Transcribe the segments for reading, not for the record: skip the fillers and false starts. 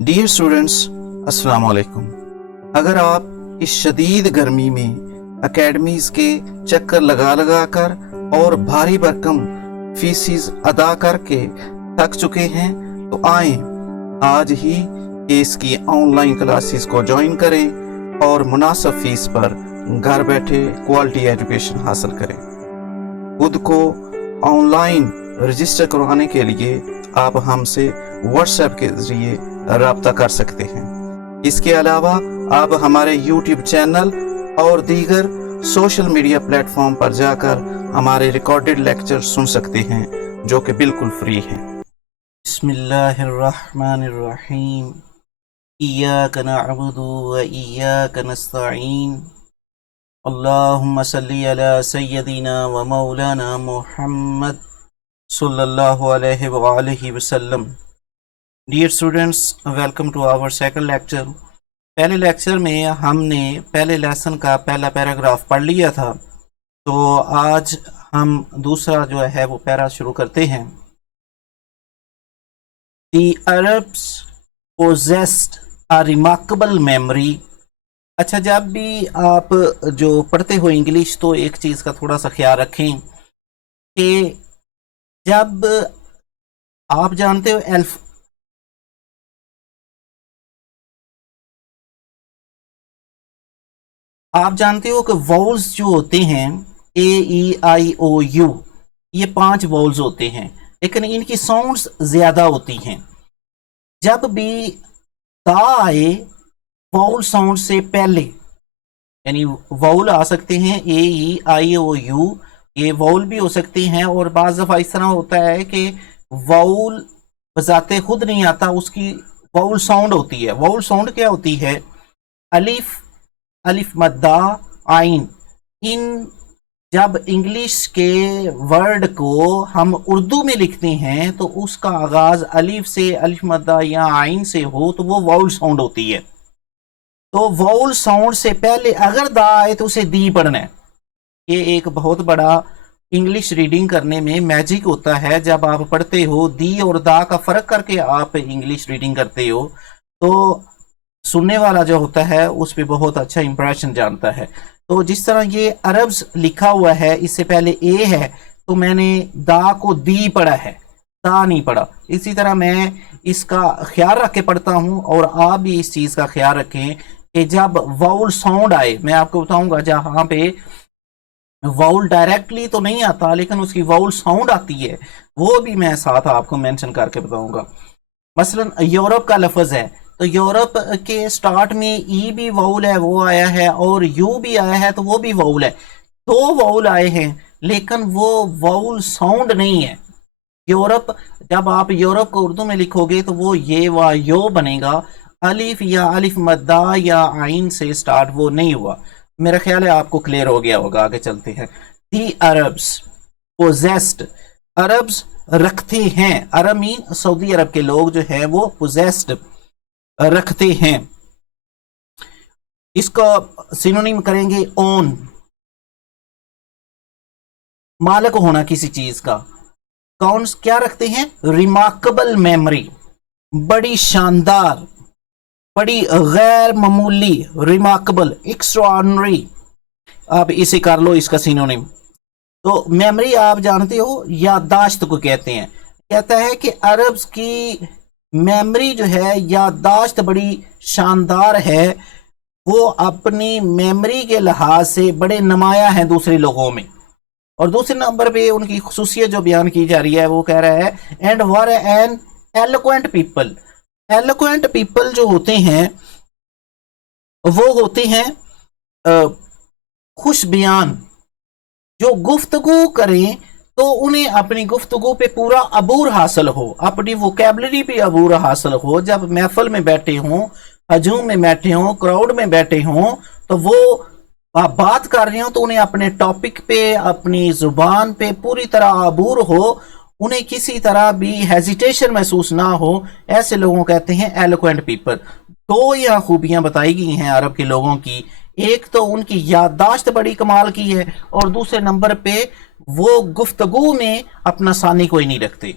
Dear students, अस्सलाम वालेकुम। अगर आप इस शदीद गर्मी में एकेडमीज के चक्कर लगा लगा कर और भारी भरकम फीसिस अदा करके थक चुके हैं तो आए आज ही केस की ऑनलाइन क्लासेस को ज्वाइन करें और मुनासिब फीस पर घर बैठे क्वालिटी एजुकेशन हासिल करें। खुद को ऑनलाइन रजिस्टर करवाने के लिए आप हमसे व्हाट्सएप के जरिए राब्ता कर सकते हैं। इसके अलावा आप हमारे यूट्यूब चैनल और दीगर सोशल मीडिया प्लेटफॉर्म पर जाकर हमारे रिकॉर्डेड लेक्चर सुन सकते हैं जो कि बिल्कुल फ्री हैं। बिस्मिल्लाहिर्रहमानिर्रहीम। इय्याका नअबुदु व इय्याका नस्तईन। अल्लाहुम्मा सल्लि अला सय्यदिना व मौलाना मुहम्मद सल्लल्लाहु अलैहि व आलिहि वसल्लम। Dear students, welcome to our second lecture. पहले लेक्चर में हमने पहले लेसन का पहला पैराग्राफ पढ़ लिया था, तो आज हम दूसरा जो है वो पैरा शुरू करते हैं। The Arabs possessed a remarkable memory। अच्छा, जब भी आप जो पढ़ते हो इंग्लिश तो एक चीज़ का थोड़ा सा ख्याल रखें कि जब आप जानते हो आप जानते हो कि वॉल्स जो होते हैं A E I O U, ये 5 वॉल्स होते हैं, लेकिन इनकी साउंड्स ज्यादा होती हैं। जब भी ता आए वॉल साउंड से पहले, यानी वॉल आ सकते हैं A E I O U, ये वॉल भी हो सकती हैं, और बाज़ दफ़ा इस तरह होता है कि वॉल बजाते खुद नहीं आता, उसकी वॉल साउंड होती है। वॉल साउंड क्या होती है? अलिफ, अलिफ मद्दा, आइन। इन जब इंग्लिश के वर्ड को हम उर्दू में लिखते हैं तो उसका आगाज अलिफ से, अलिफ मद्दा या आइन से हो तो वो वाउल साउंड होती है। तो वाउल साउंड से पहले अगर दा आए तो उसे दी पढ़ना है। ये एक बहुत बड़ा इंग्लिश रीडिंग करने में मैजिक होता है। जब आप पढ़ते हो दी और दा का फर्क करके आप इंग्लिश रीडिंग करते हो तो सुनने वाला जो होता है उस पर बहुत अच्छा इंप्रेशन जानता है। तो जिस तरह ये अरब्स लिखा हुआ है, इससे पहले ए है तो मैंने दा को दी पढ़ा है, दा नहीं पढ़ा। इसी तरह मैं इसका ख्याल रख के पढ़ता हूँ और आप भी इस चीज़ का ख्याल रखें कि जब वाउल साउंड आए, मैं आपको बताऊंगा जहाँ पे वाउल डायरेक्टली तो नहीं आता लेकिन उसकी वाउल साउंड आती है, वो भी मैं साथ आपको मेंशन करके बताऊंगा। मसलन यूरोप का लफ्ज है तो यूरोप के स्टार्ट में ई भी वाउल है, वो आया है, और यू भी आया है तो वो भी वाउल है। 2 वाउल आए हैं लेकिन वो वाउल साउंड नहीं है। यूरोप, जब आप यूरोप को उर्दू में लिखोगे तो वो ये वा यो बनेगा, अलिफ या अलिफ मद्दा या आइन से स्टार्ट वो नहीं हुआ। मेरा ख्याल है आपको क्लियर हो गया होगा। आगे चलते हैं। दी अरब्स पोजेस्ड, अरब्स रखते हैं। अरब मीन सऊदी अरब के लोग जो है वो पोजेस्ड रखते हैं। इसका सिनोनिम करेंगे ओन, मालिक होना किसी चीज का। कौन क्या रखते हैं? रिमार्केबल मेमोरी, बड़ी शानदार, बड़ी गैर मामूली, रिमार्केबल, एक्स्ट्राऑर्डिनरी। आप इसे कर लो इसका सिनोनिम। तो मेमोरी आप जानते हो याददाश्त को कहते हैं। कहता है कि अरब्स की मेमोरी जो है, याददाश्त बड़ी शानदार है, वो अपनी मेमोरी के लिहाज से बड़े नुमाया हैं दूसरे लोगों में। और दूसरे नंबर पे उनकी खुसूसियत जो बयान की जा रही है वो कह रहा है and were N eloquent people. Eloquent people जो होते हैं वो होते हैं खुश बयान, जो गुफ्तगू करें तो उन्हें अपनी गुफ्तगू पे पूरा अबूर हासिल हो, अपनी वोकैबलरी पे अबूर हासिल हो। जब महफिल में बैठे हों, हजूम में बैठे हों, क्राउड में बैठे हों, तो वो आप बात कर रहे हो तो उन्हें अपने टॉपिक पे, अपनी जुबान पे पूरी तरह अबूर हो, उन्हें किसी तरह भी हेजिटेशन महसूस ना हो। ऐसे लोगों कहते हैं एलोक्वेंट पीपल। 2 यहाँ खूबियां बताई गई हैं अरब के लोगों की। एक तो उनकी याददाश्त बड़ी कमाल की है, और दूसरे नंबर पे वो गुफ्तगू में अपना सानी कोई नहीं रखते।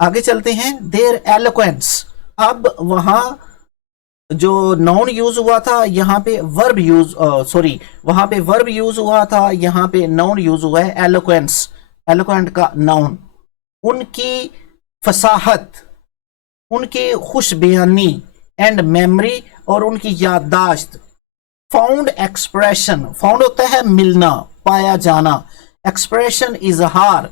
आगे चलते हैं। देयर एलोक्वेंस, اب وہاں جو ناؤن یوز ہوا تھا یہاں پہ ورب یوز وہاں پہ ورب یوز ہوا تھا، یہاں پہ ناؤن یوز ہوا ہے ایلوکوینس، ایلوکوینٹ کا ناؤن. ان کی فصاحت، ان کی خوش بیانی اینڈ میموری اور ان کی یادداشت. فاؤنڈ ایکسپریشن، فاؤنڈ ہوتا ہے ملنا، پایا جانا، ایکسپریشن اظہار.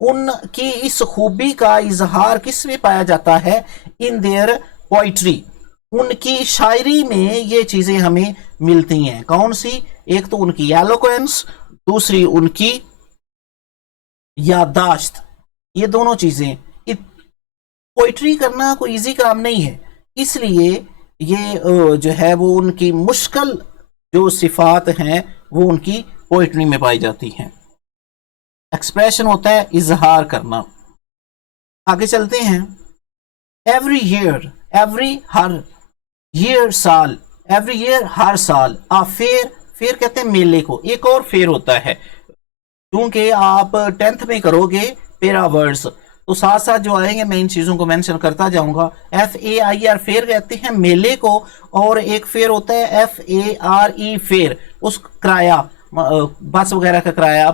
ان کی اس خوبی کا اظہار کس میں پایا جاتا ہے؟ ان دیئر پوئٹری، ان کی شاعری میں یہ چیزیں ہمیں ملتی ہیں. کون سی؟ ایک تو ان کی ایلوکوینس، دوسری ان کی یادداشت. یہ دونوں چیزیں. پوئٹری کرنا کوئی ایزی کام نہیں ہے، اس لیے یہ جو ہے وہ ان کی مشکل جو صفات ہیں وہ ان کی پوئٹری میں پائی جاتی ہیں. ایکسپریشن ہوتا ہے اظہار کرنا. آگے چلتے ہیں. ایوری ایئر، ایوری ہر، ایئر سال، ایوری ایئر ہر سال. فیر، فیر کہتے ہیں میلے کو. ایک اور فیر ہوتا ہے، کیونکہ آپ 10th میں کرو گے پیرا ورڈز تو ساتھ ساتھ جو آئیں گے میں ان چیزوں کو مینشن کرتا جاؤں گا. FAIR فیر کہتے ہیں میلے کو، اور ایک فیر ہوتا ہے FARE فیر، اس کرایہ، بس وغیرہ کا کرایہ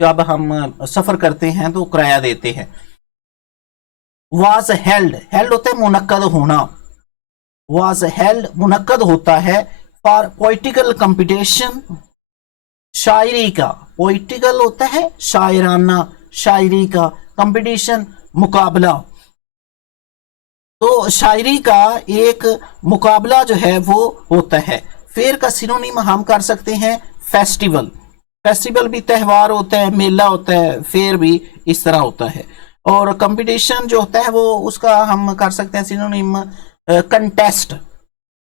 جب ہم سفر کرتے ہیں تو کرایہ دیتے ہیں. واز ہیلڈ، ہیلڈ ہوتا ہے منعقد ہونا، واز ہیلڈ منعقد ہوتا ہے. فار پوئٹیکل کمپٹیشن، شاعری کا، پوئٹیکل ہوتا ہے شاعرانہ، شاعری کا، کمپٹیشن مقابلہ. تو شاعری کا ایک مقابلہ جو ہے وہ ہوتا ہے. فیر کا سینونیم ہم کر سکتے ہیں فیسٹیول. فیسٹیول بھی تہوار ہوتا ہے، میلہ ہوتا ہے، فیر بھی اس طرح ہوتا ہے. اور کمپٹیشن جو ہوتا ہے وہ اس کا ہم کر سکتے ہیں سینونیم کنٹیسٹ.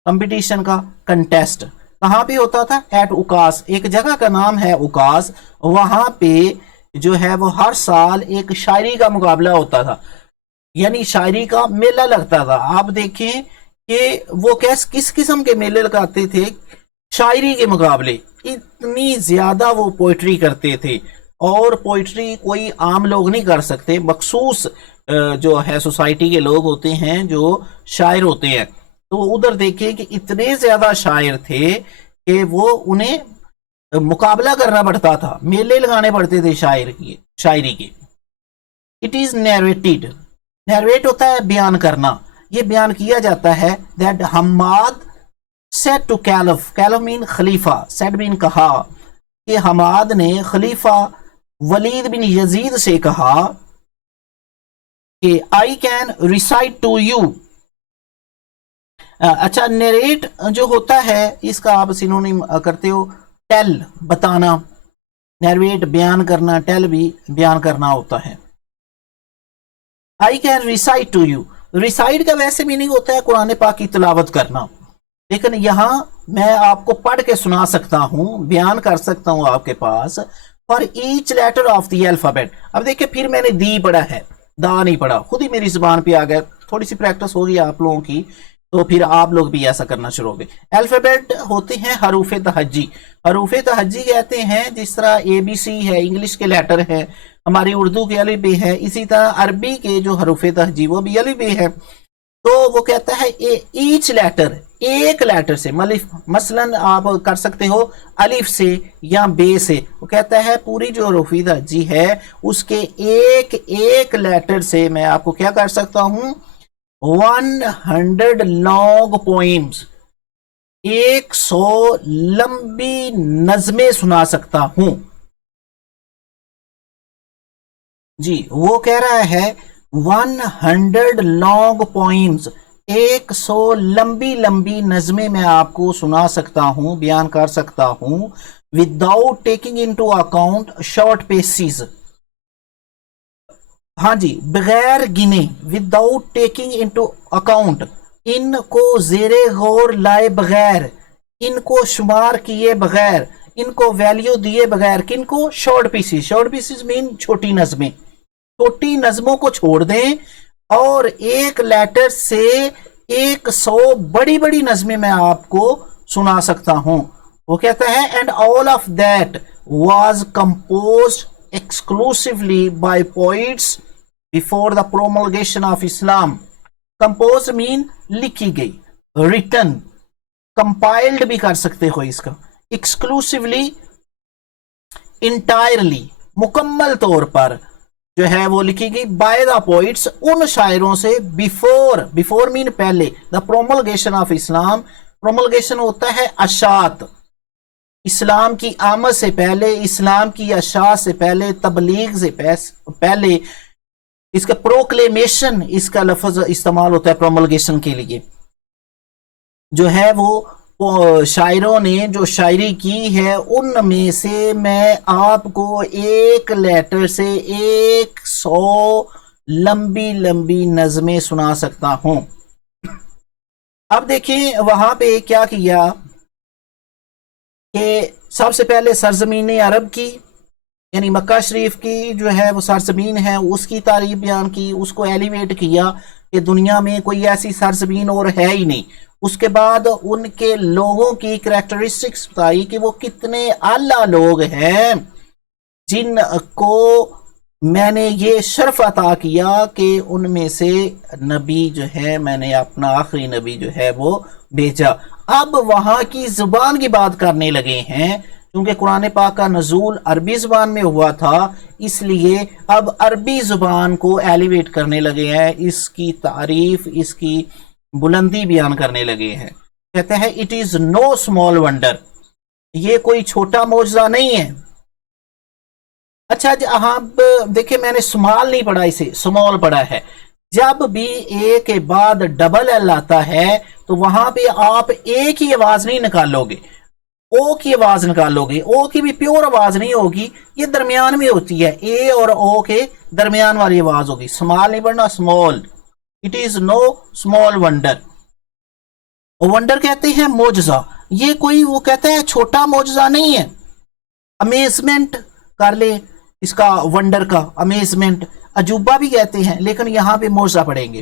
کمپٹیشن کا کنٹیسٹ کہاں پہ ہوتا تھا؟ ایٹ اوکاس، ایک جگہ کا نام ہے اوکاس. وہاں پہ جو ہے وہ ہر سال ایک شاعری کا مقابلہ ہوتا تھا، یعنی شاعری کا میلہ لگتا تھا. آپ دیکھیں کہ وہ کس قسم کے میلے لگاتے تھے؟ شاعری کے مقابلے. اتنی زیادہ وہ پوئٹری کرتے تھے، اور پوئٹری کوئی عام لوگ نہیں کر سکتے، مخصوص جو ہے سوسائٹی کے لوگ ہوتے ہیں جو شاعر ہوتے ہیں. تو ادھر دیکھیں کہ اتنے زیادہ شاعر تھے کہ وہ انہیں مقابلہ کرنا پڑتا تھا، میلے لگانے پڑتے تھے شاعری کے. اٹ از نیریٹڈ، نیریٹ ہوتا ہے بیان کرنا. یہ بیان کیا جاتا ہے that Hammad said to caliph, caliph mean خلیفہ، said مین کہا، کہ حماد نے خلیفہ ولید بن یزید سے کہا کہ I can recite to you. اچھا، نیریٹ جو ہوتا ہے اس کا آپ سینونیم کرتے ہو ٹیل، بتانا. نیریٹ بیان کرنا، ٹیل بھی بیان کرنا ہوتا ہے. I can recite to you. Recite کا ویسے میننگ ہوتا ہے قرآن پاک کی تلاوت کرنا، لیکن یہاں میں آپ کو پڑھ کے سنا سکتا ہوں، بیان کر سکتا ہوں آپ کے پاس. For H letter of the alphabet. اب دیکھیں پھر میں نے دی پڑھا ہے، دا نہیں پڑھا، خود ہی میری زبان پہ آ گیا. تھوڑی سی پریکٹس ہوگی آپ لوگوں کی تو پھر آپ لوگ بھی ایسا کرنا شروع ہو گئے. الفابیٹ ہوتے ہیں حروف تہجی. حروف تہجی کہتے ہیں جس طرح ABC ہے، انگلش کے لیٹر ہے، ہماری اردو کے الف ب ہے، اسی طرح عربی کے جو حروف تہجی وہ بھی الف ب ہے. تو وہ کہتا ہے ایچ لیٹر، ایک لیٹر سے، مثلا آپ کر سکتے ہو الف سے یا بے سے. وہ کہتا ہے پوری جو حروف تہجی ہے اس کے ایک ایک لیٹر سے میں آپ کو کیا کر سکتا ہوں؟ 100 لانگ پوئمز، 100 لمبی نظمیں سنا سکتا ہوں. جی وہ کہہ رہا ہے 100 لانگ پوئمز، 100 لمبی لمبی نظمیں میں آپ کو سنا سکتا ہوں، بیان کر سکتا ہوں. Without taking into account short pieces. ہاں جی، بغیر گنے، وداؤٹ ٹیکنگ انٹو اکاؤنٹ، ان کو زیر غور لائے بغیر، ان کو شمار کیے بغیر، ان کو ویلیو دیے بغیر. کن کو؟ Short pieces. شارٹ پیسز مین چھوٹی نظمیں. چھوٹی نظموں کو چھوڑ دیں اور ایک لیٹر سے 100 بڑی بڑی نظمیں میں آپ کو سنا سکتا ہوں. وہ کہتا ہے and all of that was composed exclusively by poets before the promulgation of Islam. Composed mean لکھی گئی, ریٹن, کمپائلڈ بھی کر سکتے ہو اس کا, ایکسکلوسیولی, انٹائرلی, مکمل طور پر جو ہے وہ لکھی گئی, بائی دا پوئٹس, ان شاعروں سے, بیفور مین پہلے, دا پروملگیشن آف اسلام, پروملگیشن ہوتا ہے اشاعت, اسلام کی آمد سے پہلے, اسلام کی اشاعت سے پہلے, تبلیغ سے پہلے, اس کا پروکلیمیشن, اس کا لفظ استعمال ہوتا ہے پروملگیشن کے لیے, جو ہے وہ شاعروں نے جو شاعری کی ہے, ان میں سے میں آپ کو ایک لیٹر سے 100 لمبی لمبی نظمیں سنا سکتا ہوں. اب دیکھیں وہاں پہ کیا کیا کہ سب سے پہلے سرزمین عرب کی, یعنی مکہ شریف کی جو ہے وہ سرزمین ہے, اس کی تعریف بیان کی, اس کو ایلیویٹ کیا کہ دنیا میں کوئی ایسی سرزمین اور ہے ہی نہیں. اس کے بعد ان کے لوگوں کی کریکٹرسٹکس بتائی کہ وہ کتنے اعلیٰ لوگ ہیں, جن کو میں نے یہ شرف عطا کیا کہ ان میں سے نبی جو ہے, میں نے اپنا آخری نبی جو ہے وہ بھیجا. اب وہاں کی زبان کی بات کرنے لگے ہیں, کیونکہ قرآن پاک کا نزول عربی زبان میں ہوا تھا, اس لیے اب عربی زبان کو ایلیویٹ کرنے لگے ہیں, اس کی تعریف, اس کی بلندی بیان کرنے لگے ہیں. کہتے ہیں it is no small wonder, یہ کوئی چھوٹا معجزہ نہیں ہے. اچھا آپ دیکھیں, میں نے سمال نہیں پڑھا, اسے سمال پڑھا ہے. جب بھی ایک کے بعد ڈبل ایل آتا ہے تو وہاں پہ آپ ایک ہی آواز نہیں نکالو گے, او کی آواز نکالو گے, او کی بھی پیور آواز نہیں ہوگی, یہ درمیان میں ہوتی ہے, اے اور او کے درمیان والی آواز ہوگی. سمال نہیں پڑھنا, small. It is no small wonder. Wonder کہتے ہیں معجزہ, یہ کوئی وہ کہتا ہے چھوٹا معجزہ نہیں ہے. امیزمنٹ کر لے اس کا, ونڈر کا امیزمنٹ, عجوبہ بھی کہتے ہیں, لیکن یہاں پہ معجزہ پڑھیں گے.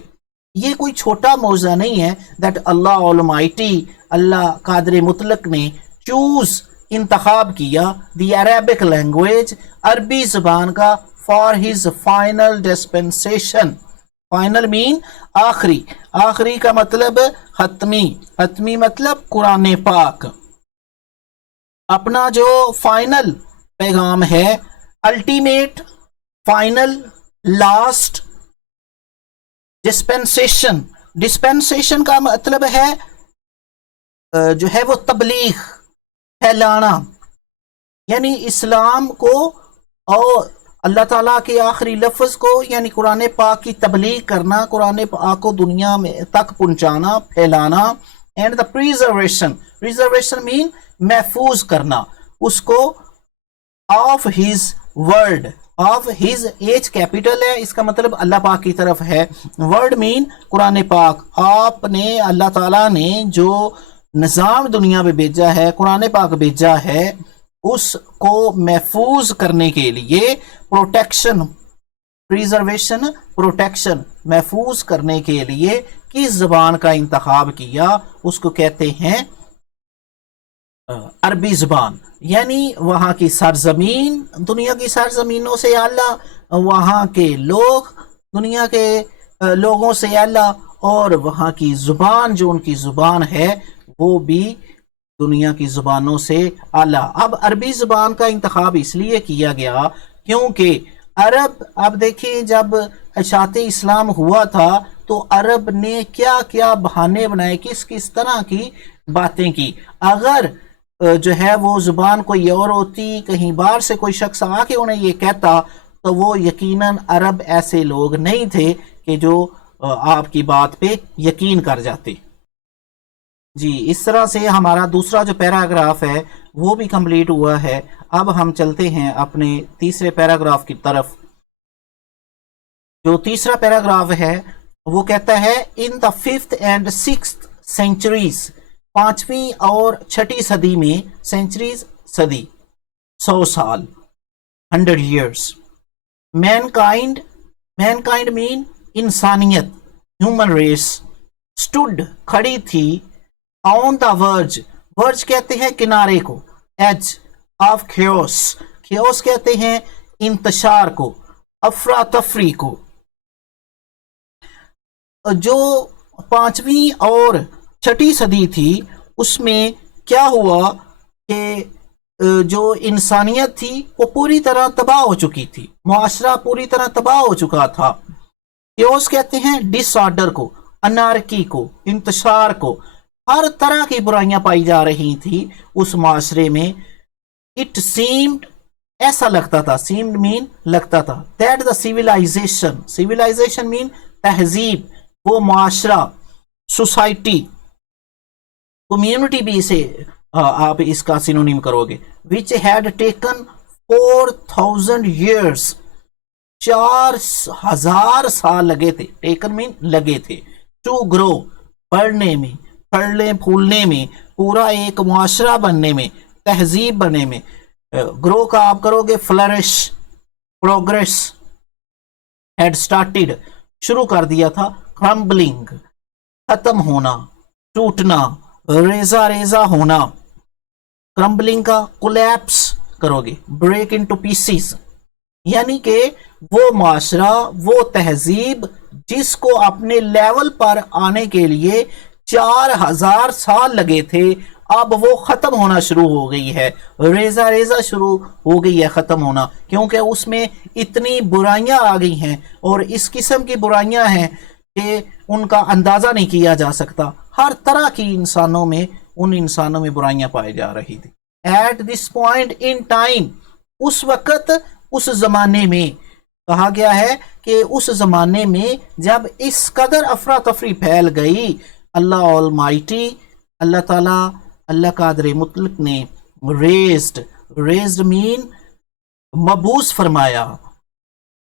یہ کوئی چھوٹا معجزہ نہیں ہے. دیٹ اللہ آلمائٹی, اللہ قادر مطلق نے چوز, انتخاب کیا, دی عربک لینگویج, عربی زبان کا, for his final dispensation. Final مین آخری, آخری کا مطلب حتمی, حتمی مطلب قرآن پاک. اپنا جو فائنل پیغام ہے, ultimate, final, last, dispensation. Dispensation کا مطلب ہے جو ہے وہ تبلیغ, پھیلانا, یعنی اسلام کو اور اللہ تعالیٰ کے آخری لفظ کو, یعنی قرآن پاک کی تبلیغ کرنا, قرآن پاک کو دنیا میں تک پہنچانا, پھیلانا. And the preservation, preservation mean محفوظ کرنا اس کو, of his word, of his, H capital ہے, اس کا مطلب اللہ پاک کی طرف ہے. ورڈ مین قرآن پاک. آپ نے, اللہ تعالیٰ نے جو نظام دنیا میں بھیجا ہے, قرآن پاک بھیجا ہے, اس کو محفوظ کرنے کے لیے, پروٹیکشن, پریزرویشن, پروٹیکشن, محفوظ کرنے کے لیے کس زبان کا انتخاب کیا, اس کو کہتے ہیں عربی زبان. یعنی وہاں کی سرزمین دنیا کی سرزمینوں سے اعلیٰ, وہاں کے لوگ دنیا کے لوگوں سے اعلیٰ, اور وہاں کی زبان جو ان کی زبان ہے وہ بھی دنیا کی زبانوں سے اعلیٰ. اب عربی زبان کا انتخاب اس لیے کیا گیا کیونکہ عرب, اب دیکھیں جب اشاعت اسلام ہوا تھا تو عرب نے کیا کیا بہانے بنائے, کس کس طرح کی باتیں کی. اگر جو ہے وہ زبان کوئی اور ہوتی, کہیں باہر سے کوئی شخص آ کے انہیں یہ کہتا, تو وہ یقیناً عرب ایسے لوگ نہیں تھے کہ جو آپ کی بات پہ یقین کر جاتے. جی, اس طرح سے ہمارا دوسرا جو پیراگراف ہے وہ بھی کمپلیٹ ہوا ہے. اب ہم چلتے ہیں اپنے تیسرے پیراگراف کی طرف. جو تیسرا پیراگراف ہے وہ کہتا ہے, ان دا 5th and 6th centuries, 5ویں اور 6ٹھی صدی میں, سینچریز صدی, 100 سال, 100 years, mankind, mankind mean انسانیت, human race, stood کھڑی تھی, on the verge, verge کہتے ہیں کنارے کو, edge of chaos, chaos کہتے ہیں انتشار کو, افراتفری کو. جو 5वीं और 6ठी सदी थी, उसमें क्या हुआ कि जो इंसानियत थी वो पूरी तरह तबाह हो चुकी थी, मुआशरा पूरी तरह तबाह हो चुका था। केओस कहते हैं डिसऑर्डर को, अनार्की को, इंतशार को। हर तरह की बुराइयां पाई जा रही थी उस माशरे में। इट सीम्ड, ऐसा लगता था, सीम्ड मीन लगता था, that the civilization, civilization mean तहजीब, वो माशरा, सोसाइटी, कम्युनिटी भी इसे आप इसका सिनोनिम करोगे, विच हैड टेकन 4000 years, 4000 साल लगे थे, टेकन मीन लगे थे, टू ग्रो, बढ़ने में, फलने फूलने में, पूरा एक मुआशरा बनने में, तहजीब बनने में। ग्रो का आप करोगे फ्लरिश, प्रोग्रेस, हैड स्टार्टेड, शुरू कर दिया था, क्रम्बलिंग, खत्म होना, टूटना, रेजा रेजा होना, क्रम्बलिंग का कोलैप्स करोगे, ब्रेक इनटू पीसेस, यानी कि वो माशरा, वो तहजीब जिसको अपने लेवल पर आने के लिए 4000 साल लगे थे, अब वो खत्म होना शुरू हो गई है, रेजा रेजा शुरू हो गई है खत्म होना, क्योंकि उसमें इतनी बुराइयां आ गई हैं और इस किस्म की बुराइयां हैं कि उनका अंदाजा नहीं किया जा सकता। हर तरह की इंसानों में, उन इंसानों में बुराइयां पाई जा रही थी। At this point in time, उस वक्त, उस जमाने में, कहा गया है कि उस जमाने में जब इस कदर अफरा तफरी फैल गई, अल्लाह ऑलमाइटी, अल्लाह ताला, अल्लाह कादर मुतलक ने रेज्ड, रेज्ड मीन मबूस फरमाया,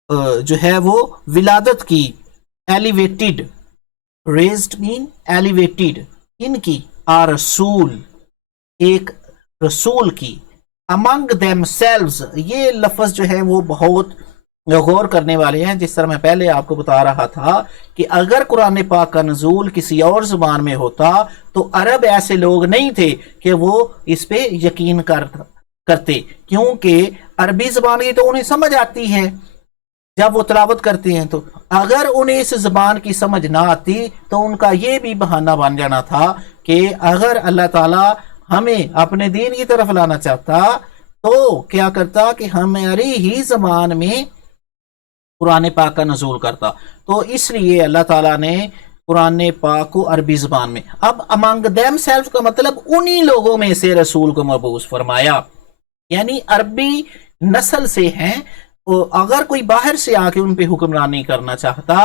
जो है वो विलादत की, एलिवेटेड, रेज्ड मीन एलिवेटेड, इनकी, आ रसूल, एक रसूल की, अमंग देमसेल्व्स, ये लफ्ज जो है वो बहुत गौर करने वाले हैं। जिस तरह मैं पहले आपको बता रहा था कि अगर कुरान पाक का नज़ूल किसी और जुबान में होता तो अरब ऐसे लोग नहीं थे कि वो इस पे यकीन करते, क्योंकि अरबी जबान की तो उन्हें समझ आती है जब वो तिलावत करते हैं। तो अगर उन्हें इस जबान की समझ ना आती तो उनका ये भी बहाना बन जाना था कि अगर अल्लाह ताला हमें अपने दीन की तरफ लाना चाहता तो क्या करता कि हमारी ही जबान में कुरान पाक का नज़ूल करता। तो इसलिए अल्लाह ताला ने कुरान पाक को अरबी ज़बान में, अब अमंग देम सेल्फ का मतलब उन्हीं लोगों में से रसूल को मबूस फरमाया, यानी अरबी नस्ल से हैं। तो अगर कोई बाहर से आके उन पे हुक्मरानी करना चाहता,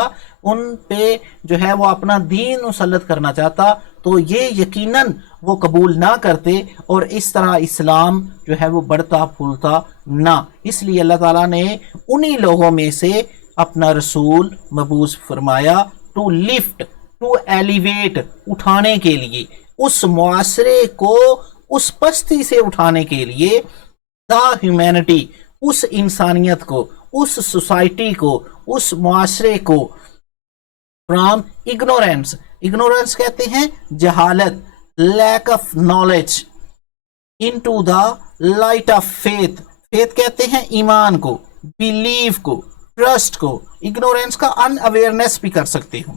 उन पे जो है वो अपना दीन मुसल्लत करना चाहता, तो ये यकीनन वो कबूल ना करते और इस तरह इस्लाम जो है वो बढ़ता फूलता ना। इसलिए अल्लाह ताला ने उन्हीं लोगों में से अपना रसूल मबूस फरमाया, टू लिफ्ट, टू एलिवेट, उठाने के लिए, उस मुआशरे को उस पस्ती से उठाने के लिए, द ह्यूमैनिटी, उस इंसानियत को, उस सोसाइटी को, उस मुआशरे को, फ्रॉम इग्नोरेंस, इग्नोरेंस कहते हैं जहालत, lack of knowledge, into the light of faith, faith कहते हैं ईमान को, बिलीव को, ट्रस्ट को, इग्नोरेंस का अनअवेयरनेस भी कर सकते हो।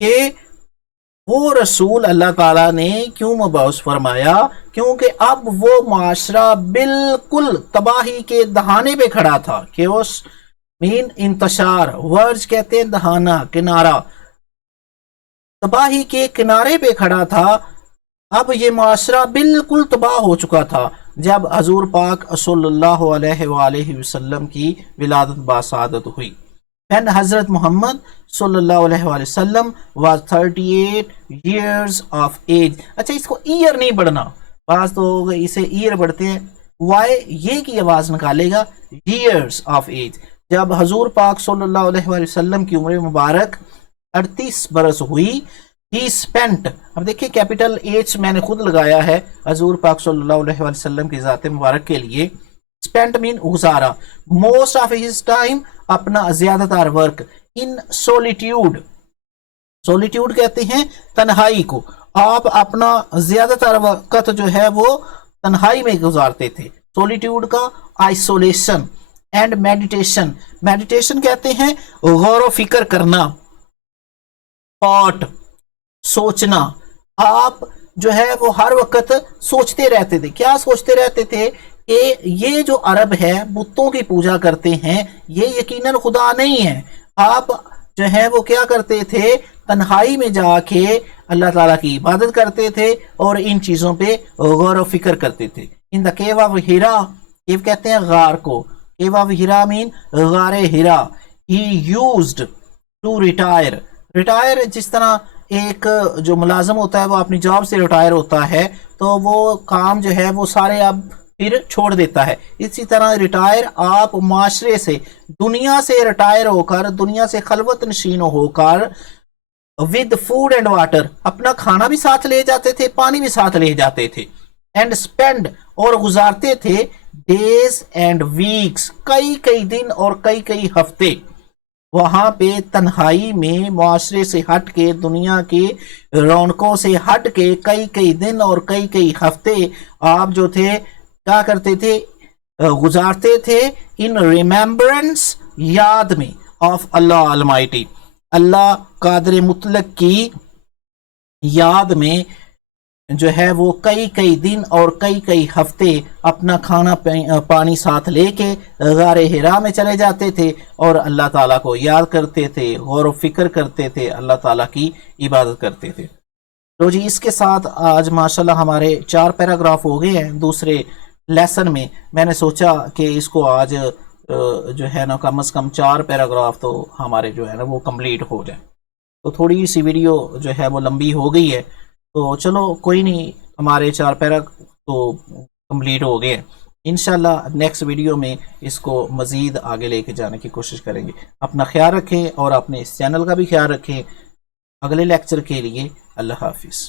कि वो रसूल अल्लाह ताला ने क्यों मबऊस फरमाया, क्योंकि अब वो माशरा बिल्कुल तबाही के दहाने पे खड़ा था। केओस मीन इंतशार, वर्ज कहते हैं दहाना, किनारा, तबाही के किनारे पे खड़ा था। अब ये माशरा बिल्कुल तबाह हो चुका था जब हजूर पाक सल्लल्लाहु अलैहि वसल्लम की विलादत बासादत हुई। When Hazrat Muhammad sallallahu alaihi wasallam was 38 years of age। अच्छा, इसको ईयर नहीं बढ़ना, बाज तो इसे ईयर बढ़ते हैं, वाई ये की आवाज निकालेगा, years of age। जब हजूर पाक सल्लल्लाहु अलैहि वसल्लम की उम्र मुबारक 38 बरस हुई, ही स्पेंट, अब देखिए कैपिटल एच मैंने खुद लगाया है हजूर पाक सल्लल्लाहु अलैहि वसल्लम की जात मुबारक के लिए। स्पेंट मीन गुजारा, मोस्ट ऑफ हिज टाइम, अपना ज्यादातर वर्क, इन सोलिट्यूड, सोलिट्यूड कहते हैं तन्हाई को, आप अपना ज्यादातर वक्त जो है वो तन्हाई में गुजारते थे। सोलिट्यूड का आइसोलेशन, एंड मेडिटेशन, मेडिटेशन कहते हैं गौर व फिक्र करना, थॉट, सोचना। आप जो है वो हर वक्त सोचते रहते थे। क्या सोचते रहते थे कि ये जो अरब है बुतों की पूजा करते हैं, ये यकीनन खुदा नहीं है। आप जो है वो क्या करते थे, तन्हाई में जाके अल्लाह ताला की इबादत करते थे और इन चीज़ों पे गौर व फिक्र करते थे। इन द केव ऑफ हिरा, केव कहते हैं गार को, केव ऑफ हिरा मीन गार Hira. He used to retire, retire जिस तरह एक जो मुलाजम होता है वो अपनी जॉब से रिटायर होता है तो वो काम जो है वो सारे अब फिर छोड़ देता है, इसी तरह रिटायर आप माशरे से, दुनिया से रिटायर होकर, दुनिया से खलवत नशीन होकर विद फूड एंड वाटर, अपना खाना भी साथ ले जाते थे, पानी भी साथ ले जाते थे, एंड स्पेंड और गुजारते थे डेज एंड वीक्स, कई कई दिन और कई कई हफ्ते वहां पे तन्हाई में, मुआशरे से हट के, दुनिया की रौनकों से हट के कई कई दिन और कई कई हफ्ते आप जो थे क्या करते थे, गुजारते थे इन रिमेम्बरेंस, याद में, ऑफ अल्लाह अलमाइटी, अल्लाह कादर मुतलक की याद में जो है वो कई कई दिन और कई कई हफ्ते अपना खाना पानी साथ लेके गारे हिरा में चले जाते थे और अल्लाह ताला को याद करते थे, गौर व फिक्र करते थे, अल्लाह ताला की इबादत करते थे। तो जी इसके साथ आज माशाल्लाह हमारे 4 पैराग्राफ हो गए हैं दूसरे लेसन में। मैंने सोचा कि इसको आज जो है ना कम से कम 4 पैराग्राफ तो हमारे जो है ना वो कंप्लीट हो जाए। तो थोड़ी सी वीडियो जो है वो लंबी हो गई है, तो चलो कोई नहीं, हमारे 4 पैरा तो कंप्लीट हो गए हैं। इंशाल्लाह नेक्स्ट वीडियो में इसको मज़ीद आगे लेके जाने की कोशिश करेंगे। अपना ख्याल रखें और अपने इस चैनल का भी ख्याल रखें। अगले लेक्चर के लिए अल्लाह हाफिज़।